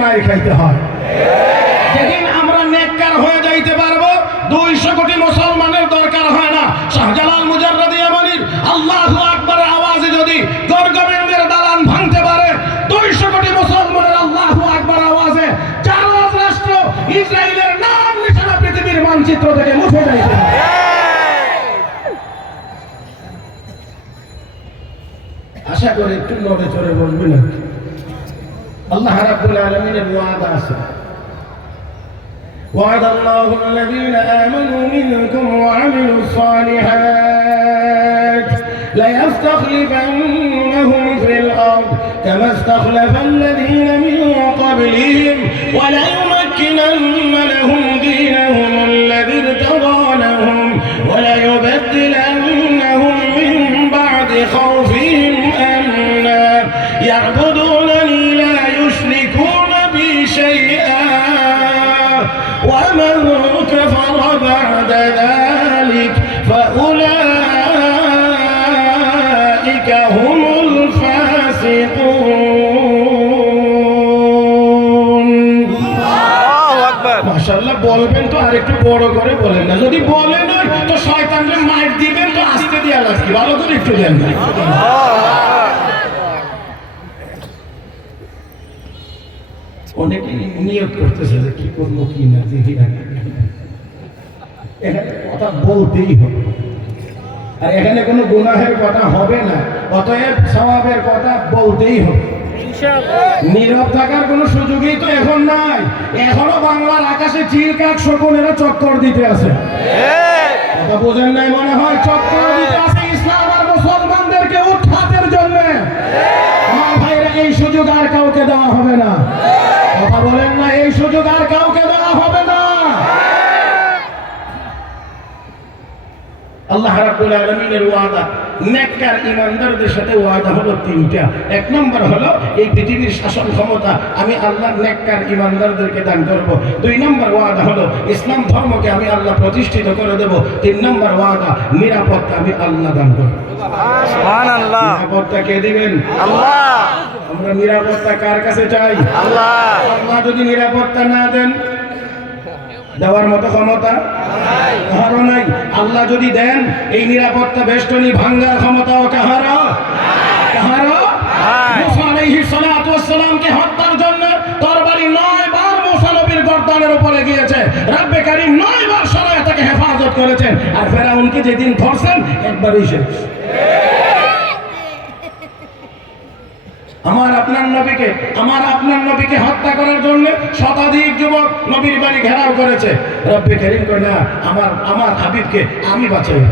মায়ের খাইতে হয়। যেদিন আমরা নেককার হয়ে যাইতে পারব, দুইশো কোটি মুসলমানের দরকার হয় না। শাহজালাল মুজাররদি আমানির আল্লাহু আকবারের আওয়াজে যদি দালান ভাঙতে পারে, দুইশো কোটি মুসলমানের আল্লাহু আকবার আওয়াজে চার রাষ্ট্র ইসরায়েলের নাম নিশানা পৃথিবীর মানচিত্র থেকে মুছে যাইতে আশা করি একটু নড়ে চড়ে বলবে না আল্লাহ রাব্বুল আলামিনের ওয়াদা আছে وعد الله الذين آمنوا منكم وعملوا الصالحات ليستخلفنهم في الأرض كما استخلف الذين বলবেন তো আর একটু বড় করে বলেন না। যদি বলেন তো শয়তানকে মাইক দিবেন তো আসতে ভালো করে একটু দেন অনেকে নিয়োগ করতেছে যে কি করব কি না দেখি না। কথা বলতেই হবে। আর এখানে কোনো গুণাহের কথা হবে না। অতএব স্বভাবের কথা বলতেই হবে। নীরব থাকার কোনো সুযোগই তো এখন নাই। এখনও বাংলার আকাশে চিল কাক শকুনেরা চক্কর দিতে আছে। কথা বোঝেন নাই মনে হয়? চক্কর দিতে আছে ইসলাম আর মুসলমানদেরকে উৎখাতের জন্য। আমার ভাইরা এই সুযোগ আর কাউকে দেওয়া হবে না। কথা বলেন না এই সুযোগ আর কাউকে দেওয়া হবে না। আল্লাহ রাব্বুল আলামিনের ওয়াদা। নেককার ইমানদারদের সাথে ওয়াদা হলো তিনটা। এক নম্বর হলো এই পৃথিবীর শাসন ক্ষমতা আমি আল্লাহ নেককার ইমানদারদেরকে দান করব। দুই নম্বর ওয়াদা হলো ইসলাম ধর্মকে আমি আল্লাহ প্রতিষ্ঠিত করে দেব। তিন নম্বর ওয়াদা নিরাপত্তা আমি আল্লাহ দান করব। নিরাপত্তা কে দিবেন? আল্লাহ। আমরা নিরাপত্তা কার কাছে চাই? আল্লাহ। আল্লাহ যদি নিরাপত্তা না দেন দেওয়ার মতো ক্ষমতা? কাহারও নাই। আল্লাহ যদি দেন এই নিরাপত্তা বেষ্টনী ভাঙ্গার ক্ষমতাও কাহারও? কাহারও? সালামকে হত্যার জন্য তরবারি নয় বার মুসা নবীর গর্দানের উপরে গিয়েছে। রব্বে কারীম নয় বার সরায় তাকে হেফাজত করেছেন। আর ফেরা ফেরাউনকে যেদিন ধরছেন একবারই শেষ। আমার আপনার নবীকে, আমার আপনার নবীকে হত্যা করার জন্য শতাধিক যুবক নবীর বাড়ি ঘেরাও করেছে। রব্বে করিম কয় না, আমার আমার হাবিবকে আমি বাঁচাইব।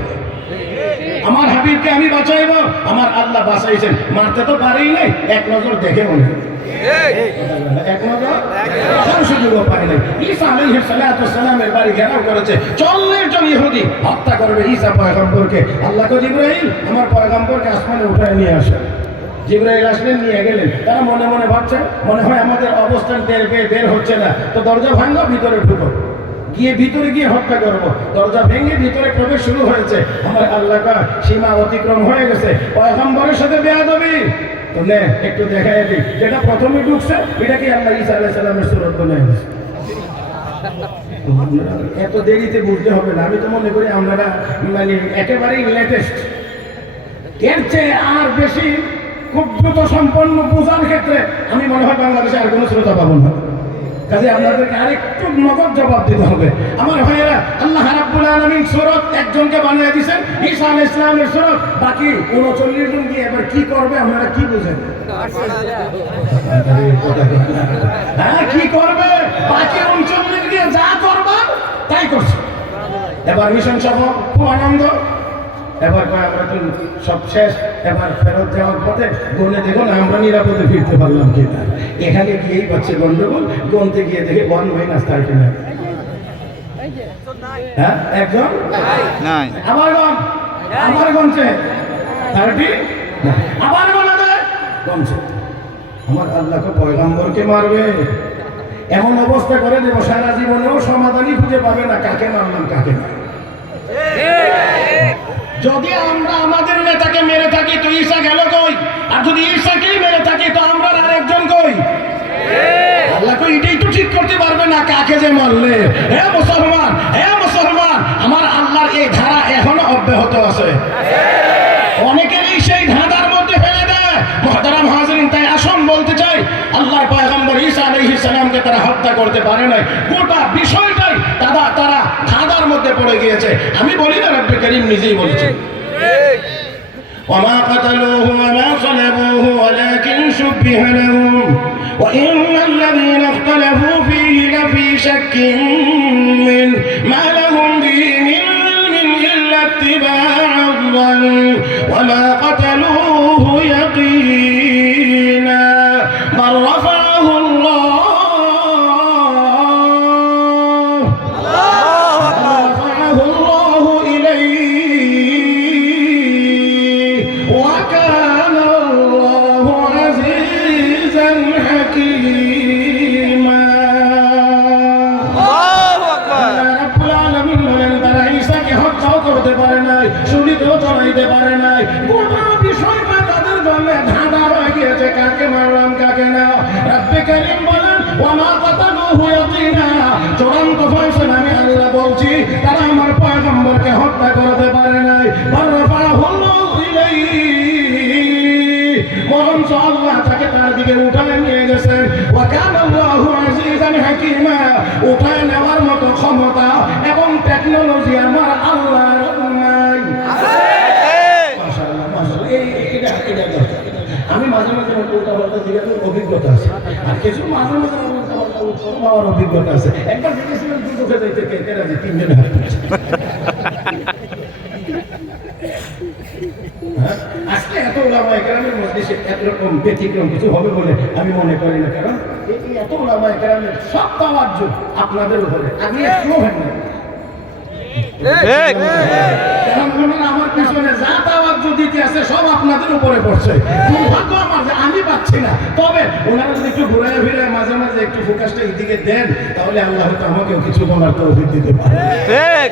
আমার হাবিবকে আমি বাঁচাইব। আমার আল্লাহ বাঁচাইছেন। মারতে তো পারেই নাই, এক নজর দেখে মনে এক বাড়ি ঘেরাও করেছে। হত্যা করবে আল্লাহ কো জিব্রাইল আমার পয়গম্বরকে আসমানে উঠায় নিয়ে আসে। জিব্রাইল আসলেন, নিয়ে গেলেন। তারা মনে মনে ভাবছে, মনে হয় আমাদের অবস্থান টের পেয়ে বের হচ্ছে না। তো দরজা ভাঙো, ভিতরে ঢুকো। গিয়ে ভিতরে গিয়ে হত্যা করব। দরজা ভেঙে ভিতরে প্রবেশ শুরু হয়েছে। আমার আল্লাহ সীমা অতিক্রম হয়ে গেছে। পয়গম্বরের সাথে বেয়াদবি। তো নে, একটু দেখাই দিই যেটা প্রথমে ঢুকছে, এটা কি আল্লাহ ঈসা আলাইহিস সালামের সুরত দিয়েছে? এত দেরিতে বুঝতে হবে না। আমি তো মনে করি আমরা মানে একেবারেই লেটেস্ট এর চেয়ে আর বেশি খুব দ্রুত সম্পন্ন পূজার ক্ষেত্রে আমি মনে হয় বাংলাদেশে আর কোনো শ্রোতা পাবো না। কাজে আপনাদেরকে আরেকটু নগদ জবাব দিতে হবে। আমার ভাইয়েরা, আল্লাহ রাব্বুল আলামিন সুরত একজনকে বানিয়ে দিয়েছেন, ঈসা আলাইহিস সালামের সুরত। বাকি 39 জন কি এবার কি করবে, আপনারা কি বুঝেন? হ্যাঁ কি করবে? বাকি 39 দিয়ে যা করবার তাই করছে। এবার মিশন সফল খুব আনন্দ। এবার আমরা তো সব শেষ? এবার ফেরত যাওয়ার পথে গনে দেখুন আমরা নিরাপদে ফিরতে পারলাম কিনা এখানে গিয়েই পাচ্ছে গন্ডগোল গনতে গিয়ে দেখে ওয়ান মাইনাস থার্টি নাইন হ্যাঁ একজন? নাই। আবার গন। আবার গনছে। থার্টি আবার গনাবে গনছে। আমার আল্লাহকে পয়গাম্বরকে মারবে। এমন অবস্থা করে দেবো সারা জীবনেও সমাধানই খুঁজে পাবে না। কাকে মারলাম কাকে না যদি আমরা আমাদের নেতাকে মেরে থাকি, তো ঈশা গেল কই? আর যদি ঈশাকেই মেরে থাকি, তো আমরা আরেকজন কই? আল্লাহ ঠিক করতে পারবে না, কাকে যে মারলে। মুসলমান মুসলমান, আমার অব্যাহত আছে। সেই মধ্যে তাই বলতে চাই পয়গম্বর ঈসা আলাইহিস সালামকে তারা হত্যা করতে পারে নাই গোটা বিষয়টাই তারা তারা ধাঁধার মধ্যে পড়ে গিয়েছে আমি বলি না রব্বে করিম নিজেই বলেছে وما قتلوه وما صلبوه ولكن شبه لهم وإن الذين اختلفوا فيه لفي شك من ما لهم به من علم إلا اتباع الظن وما قتلوه কাকে না। রব্বে করিম বলেন ওমা কাতালুহু ইয়াকিনা। চূড়ান্ত ফয়সালা আমি আল্লাহ বলছি, তারা আমার পয়গম্বরকে হত্যা করতে পারে নাই। বাররাফাহুল্লাহু ইলাইহি। বরঞ্চ আল্লাহ তাকে তার দিকে উঠায় নিয়ে গেছেন। ওয়াকান আল্লাহু আজিজান হাকিমা। উঠায় নেওয়ার মতো ক্ষমতা এবং টেকনোলজি আমার আল্লাহর অভিজ্ঞতা আছে। আর কিছু পাওয়ার। হ্যাঁ? আজকে এত ওলামা একরকম ব্যতিক্রম কিছু হবে বলে আমি মনে করি না। কারণ এত ওলামা একরামের সব তাওয়াজ্জ আপনাদের উপরে। আমি একটুও ভাই না আমার পিছনে যা তাওয়াজ্জ দিতে আছে সব আপনাদের উপরে পড়ছে। দুর্ভাগ্য আমার আমি পাচ্ছি না। তবে ওনারা যদি একটু ঘুরে ফিরে মাঝে মাঝে একটু ফোকাসটা এদিকে দেন তাহলে আল্লাহ হয়তো আমাকেও কিছু বলার তৌফিক দিতে পারে। ঠিক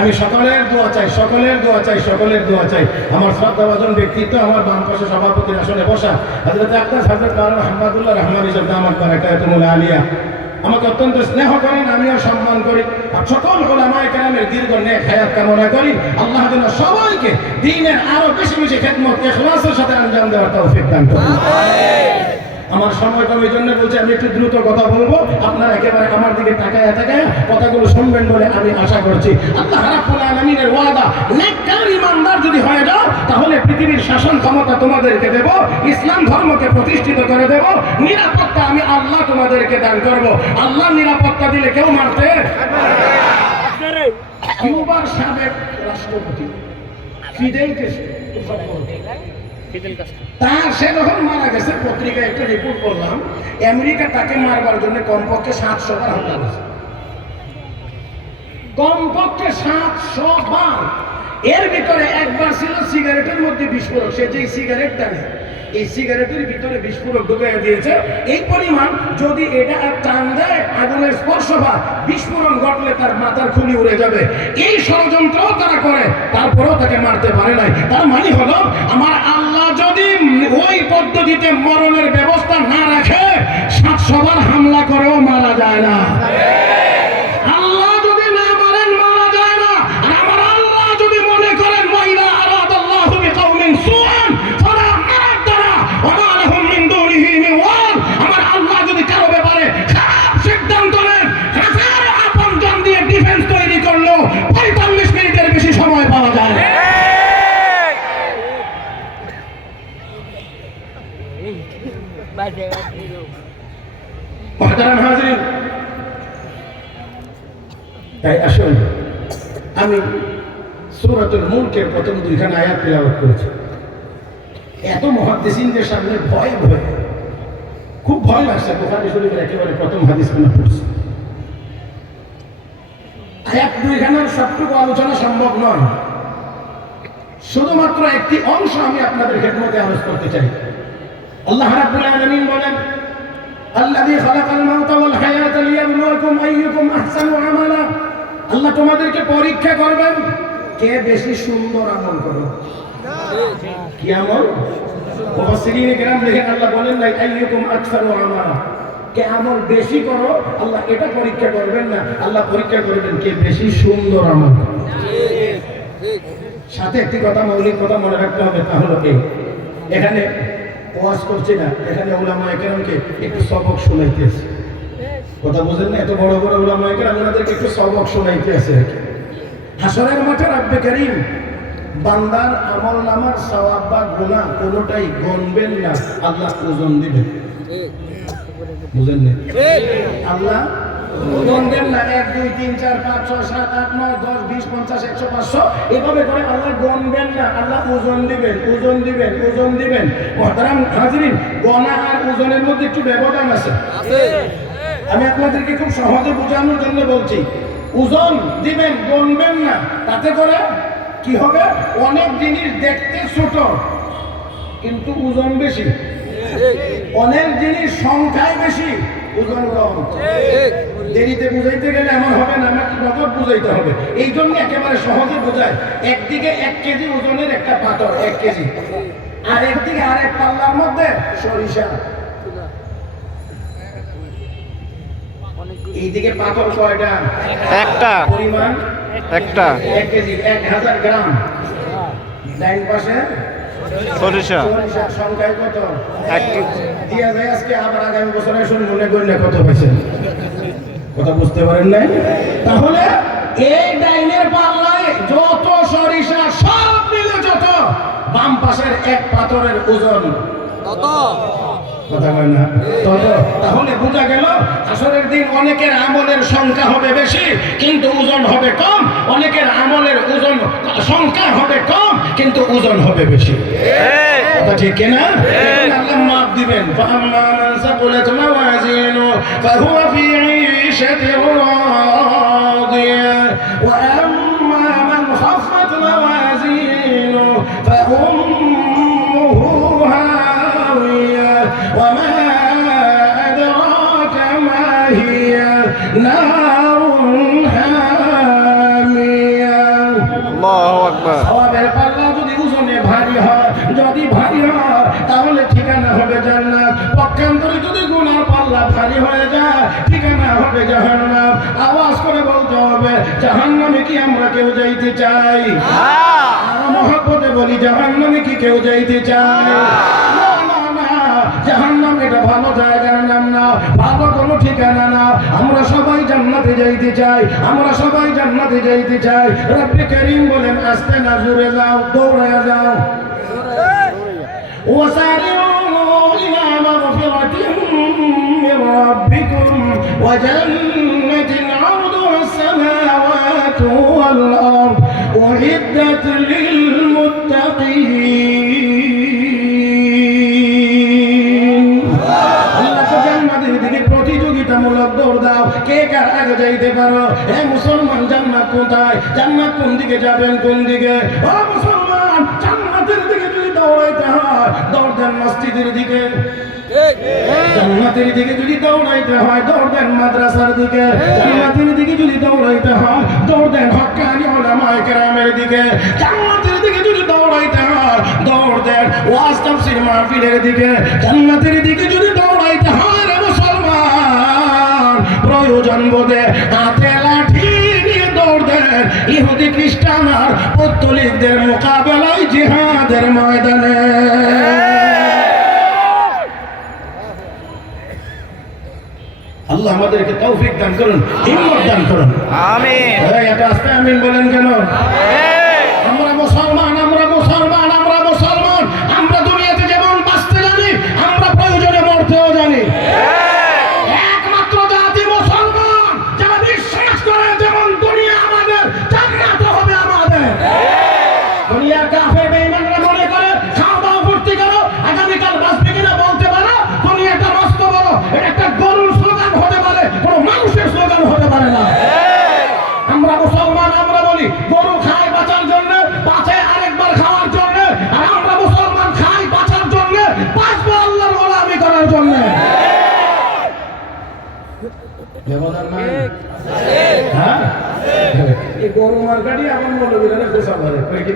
আমি সকলের দোয়া চাই সকলের দোয়া চাই সকলের দোয়া চাই। আমার শ্রদ্ধাভাজন ব্যক্তিত্ব আমার বাম পাশে সভাপতির আসনে বসা হজরত আক্তার হাজরত মাওলানা হাম্মাদুল্লাহ রহমান ইসব দামাত বারাকাতুল আলিয়া। আমাকে অত্যন্ত স্নেহ করেন আমিও সম্মান করি। আর সকল ওলামায়ে কেরামের দীর্ঘ নেক হায়াত কামনা করি। আল্লাহ যেন সবাইকে দিনের আরও বেশি বেশি খেদমত ইখলাসের সাথে আঞ্জাম দেওয়ার তৌফিক দান করুন। আমার সময় কম এই জন্য বলছি আমি একটু দ্রুত কথা বলব। আপনারা একেবারে আমার দিকে তাকায় তাকায় কথাগুলো শুনবেন বলে আমি আশা করছি। আল্লাহ রাব্বুল আলামিনের ওয়াদা নেককার তাহলে পৃথিবীর শাসন ক্ষমতা তোমাদেরকে দেব ইসলাম ধর্মকে প্রতিষ্ঠিত করে দেব নিরাপত্তা আমি আল্লাহ তোমাদেরকে দান করব। আল্লাহ নিরাপত্তা দিলে কেউ মারতে কিউবার সাবেক রাষ্ট্রপতি ফিদেল তার সে যখন মারা গেছে পত্রিকায় একটা রিপোর্ট করলাম আমেরিকা তাকে মারবার জন্য কমপক্ষে সাতশো বার হামলা কমপক্ষে সাতশো বার। এর ভিতরে একবার ছিল সিগারেটের মধ্যে বিস্ফোরক, সে যে সিগারেট টানে, এই সিগারেটের ভিতরে বিস্ফোরক ঢুকাই দিয়েছে। এই পরিমাণ যদি এটা আর টান দেয়, আগুনের স্পর্শ বা বিস্ফোরণ ঘটলে তার মাথার খুলি উড়ে যাবে। এই ষড়যন্ত্রও তারা করে, তারপরেও তাকে মারতে পারে নাই। তার মানে হলো, আমার আল্লাহ যদি ওই পদ্ধতিতে মরণের ব্যবস্থা না রাখে সাতশো বার হামলা করেও মারা যায় না। দুইখান আয়াত তেলাওয়াত করেছে। এত মহাদেশিনদের সামনে ভয় ভয়। খুব ভয় লাগছে বোখারি শরীফের একেবারে প্রথম হাদিস মানে পড়ছে। আয়াত দুইখানার সবটুকু আলোচনা সম্ভব নয়। শুধুমাত্র একটি অংশ আমি আপনাদের খেদমতে আলোচ করতে চাই। আল্লাহ রাব্বুল আলামিন বলেন, আল্লাযী খালাকাল মাউতা ওয়াল হায়াতা লিয়াবলুয়াকুম আইয়ুকুম আহসানু আমালা। আল্লাহ তোমাদেরকে পরীক্ষা করবেন কে বেশি সুন্দর আমল করো? কি আমল? মুফাসসিরিনে কেরাম দেখেন আল্লাহ বলেন নাই আইয়ুকুম আকসারু আমালা। কে আমল বেশি করো, আল্লাহ এটা পরীক্ষা করবেন না। আল্লাহ পরীক্ষা করবেন কে বেশি সুন্দর আমল করে। সাথে একটি কথা মৌলিক কথা মনে রাখতে হবে, তা হলো এই। এখানে ওয়াজ করছি না, এখানে ওলামা একরামকে একটু সবক শোনাইতেছে কথা বুঝেন না? এত বড় বড় ওলামা একরাম ওনাদেরকে একটু সবক শোনাইতেছে আর কি। হাসরের মাঠে রাব্বে করিম, বান্দার আমল নামার সওয়াব বা গুনাহ কোনোটাই গণবেন না। আল্লাহ ওজন দিবেন। বুঝেন না আল্লাহ ওজন এক, দুই, তিন, চার, পাঁচ সাত, আট, নয়, দশ, বিশ, পঞ্চাশ, একশো, পাঁচশো। এভাবে করে আল্লাহ না। আল্লাহ ওজন দিবেন ওজন দিবেন ওজন দিবেন। গণা আর ওজনের মধ্যে একটু আছে। আমি আপনাদেরকে খুব সহজে বোঝানোর জন্য বলছি ওজন দিবেন গণবেন না। তাতে করে কি হবে? অনেক জিনিস দেখতে ছোট, কিন্তু ওজন বেশি। অনেক জিনিস সংখ্যায় বেশি, ওজন কম। দেরিতে বুঝাইতে গেলে এমন হবে না, আমাকে নগদ বুঝাইতে হবে। এই জন্য একেবারে সহজে বোঝায়, একদিকে এক কেজি ওজনের একটা পাথর, এক কেজি। আর একদিকে আর এক পাল্লার মধ্যে সরিষা। এইদিকে পাথর কয়টা? একটা। পরিমাণ? একটা। এক কেজি এক হাজার গ্রাম। ডাইন পাশে? সরিষা। সরিষার সংখ্যায় কত। দিয়া যায় আজকে আবার আগামী বছর আসুন মনে করলে কত পাইছেন কথা বুঝতে পারেন নাই? তাহলে এই ডাইনের পাল্লায় যত সরিষা সব মিলে যত বাম পাশের এক পাথরের ওজন কথা কয় না? তাহলে বোঝা গেল আসরের দিন অনেকের আমলের সংখ্যা হবে বেশি কিন্তু ওজন হবে কম। অনেকের আমলের ওজন সংখ্যা হবে কম কিন্তু ওজন হবে বেশি। কথা ঠিক কিনা হ্যাঁ। আল্লাহ মাপ দিবেন। ফাম্মা মান সাকুলাত মাওয়াজিনু ফাহুয়া ফি 'ঈশাতিন রাদিয়া হবে জাহান্নামে কি আমরা কেউ যাইতে চাই আর মহব্বতে বলি জাহান্নামে কি কেউ যাইতে চাই না, না, না, জাহান্নাম এটা ভালো জায়গার নাম না ভালো কোনো ঠিকানা না আমরা সবাই জান্নাতে যাইতে চাই আমরা সবাই জান্নাতে যাইতে চাই রব্বে করিম বলেন আস্তে না জুড়ে যাও দৌড়ে যাও وسارعوا إلى مغفرة من ربكم وجنة عرضها السماوات والأرض أعدت للمتقين আল্লাহ তো জান্নাতের দিকে প্রতিযোগিতামূলক দৌড় দাও কে কার আগে যাইতে পারো হে মুসলমান জান্নাত কোথায় জান্নাত কোন দিকে যাবেন কোন দিকে ও মুসলমান জান্নাতের দিকে যদি দৌড়াইতে হয় দৌড় মসজিদের দিকে। জান্নাতের দিকে যদি দৌড়াইতে হয় মাদ্রাসার দিকে। জান্নাতের দিকে যদি দৌড়াইতে হয় হক্কানি ওলামায়ে কেরামের দিকে। জান্নাতের দিকে যদি দৌড়াইতে হয় ওয়াজ তাফসীর মাহফিলের দিকে। জান্নাতের দিকে যদি দৌড়াইতে হয় রে মুসলমান প্রয়োজন বোধে হাতে লাঠি নিয়ে দৌড় দেন। ইহুদি খ্রিস্টান আর পত্তলিকদের মোকাবেলায় জিহাদের ময়দানে আল্লাহ আমাদেরকে তৌফিক দান করুন হিম্মত দান করুন। আমিন। এটা আস্তে আমিন বলেন কেন? হ্যাঁ? আমার ধরে কয়েকটি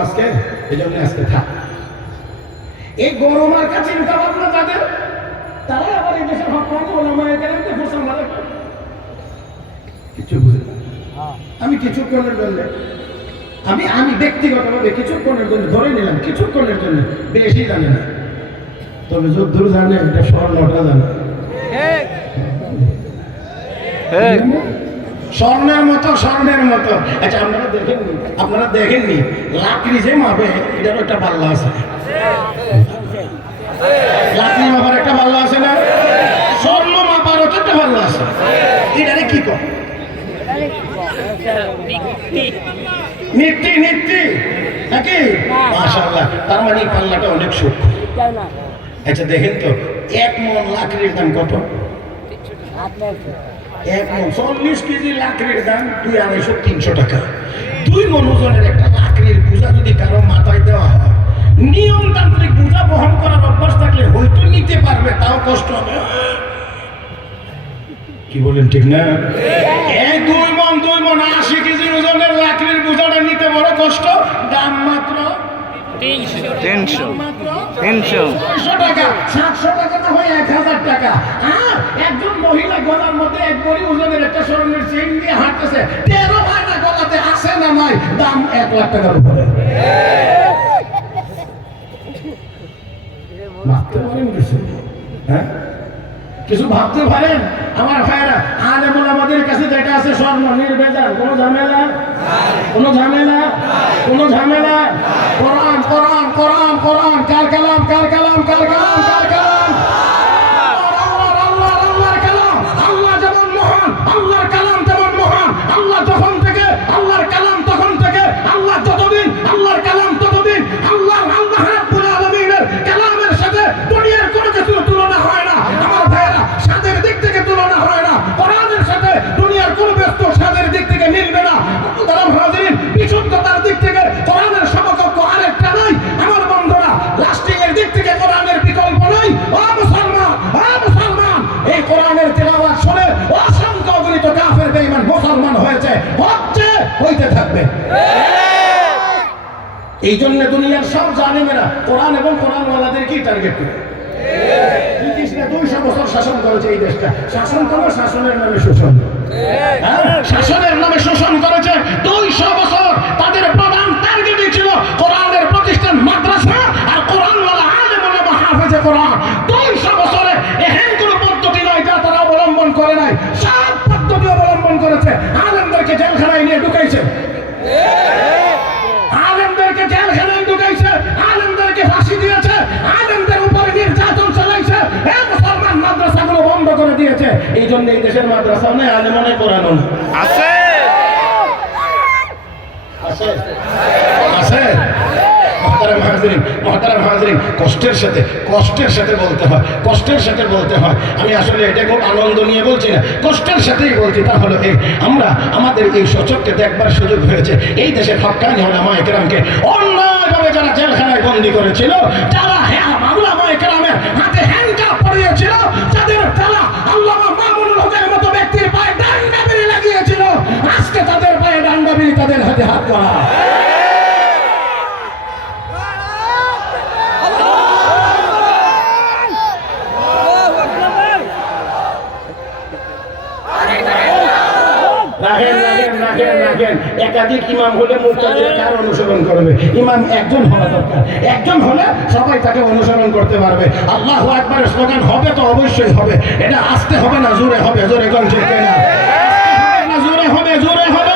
আজকে, এই তাদের আবার আমি কিছুক্ষণের জন্য, আমি আমি ব্যক্তিগতভাবে কিছুক্ষণের জন্য ধরে নিলাম কিছুক্ষণের জন্য, বেশি জানি না। তবে যদ্দূর জানে এটা স্বর্ণটা জানে। ঠিক। স্বর্ণের মতো স্বর্ণের মতো। আচ্ছা আপনারা দেখেননি? আপনারা দেখেননি? লাকড়ি যে মাপে এটারও একটা পাল্লা আছে। লাকড়ি মাপার একটা পাল্লা আছে না? স্বর্ণ মাপারও তো একটা পাল্লা আছে। এটারে কি কর নিত্যি নিত্যি নাকি? মাশাল্লাহ তার মানে এই পাল্লাটা অনেক সূক্ষ্ম। আচ্ছা দেখেন তো, এক মন লাকড়ির দাম কত? এক মন চল্লিশ কেজি লাকড়ির দাম দুই আড়াইশো, তিনশো টাকা। দুই মন ওজনের একটা লাকড়ির বোঝা যদি কারও মাথায় দেওয়া হয় নিয়মতান্ত্রিক বোঝা বহন করার অভ্যাস থাকলে হয়তো নিতে পারবে, তাও কষ্ট হবে। কি বলেন, ঠিক না? এই দুই মন দুই মন আশি কেজি ওজনের লাকড়ির বোঝাটা নিতে বড় কষ্ট, দাম মাত্র একজন মহিলা গলার মধ্যে এক বড়ি ওজনের একটা চেইন দিয়ে হাঁটতেছে। তেরো গলাতে না দাম এক লাখ টাকার উপরে। ভাবতে পারেন কিছু? হ্যাঁ? কিছু ভাবতে পারেন? আমার ভাইরা আলেমুল আমাদের কাছে যেটা আছে, স্বর্ণ, নির্বেজাল, কোনো ঝামেলা? কোনো ঝামেলা? কোনো ঝামেলা? কোরআন কোরআন কোরআন কার কালাম কার কালাম কার হইতে থাকবে। এই জন্য দুনিয়ার সব জানে জানেমেরা কোরআন এবং কোরআনওয়ালাদেরকেই টার্গেট করে। ব্রিটিশরা দুইশো বছর শাসন করেছে এই দেশটা। শাসন করো শাসনের নামে শোষণ। হ্যাঁ? শাসনের নামে শোষণ করেছে। দুইশো বছর তাদের এই জন্য এই দেশের মাদ্রাসা নেই আলেম নেই কোরআন আছে। আছে? আছে? কষ্টের সাথে কষ্টের সাথে বলতে হয় কষ্টের সাথে বলতে হয়। আমি আসলে এটা খুব আনন্দ নিয়ে বলছি না কষ্টের সাথেই বলছি তা হলো এই আমরা আমাদের এই সচককে দেখবার সুযোগ হয়েছে। এই দেশের হকানি ওলামা একরামকে অন্যায়ভাবে যারা জেলখানায় বন্দি করেছিল যারা হ্যাঁ ওলামা একরামের হাতে হ্যান্ডকাপ পরিয়েছিল, যাদের তারা আল্লাহ মামুনুল হকের মতো ব্যক্তির পায়ে ডান্ডাবিরি লাগিয়েছিল। আজকে তাদের পায়ে ডান্ডাবিরি তাদের হাতে হাত করা একাধিক ইমাম হলে মুক্তাদের কার অনুসরণ করবে? ইমাম একজন হওয়া দরকার। একজন হলে সবাই তাকে অনুসরণ করতে পারবে। আল্লাহ একবার স্লোগান, হবে তো অবশ্যই হবে। এটা আসতে হবে না, জোরে হবে, জোরে গঞ্জে না, জোরে হবে জোরে হবে।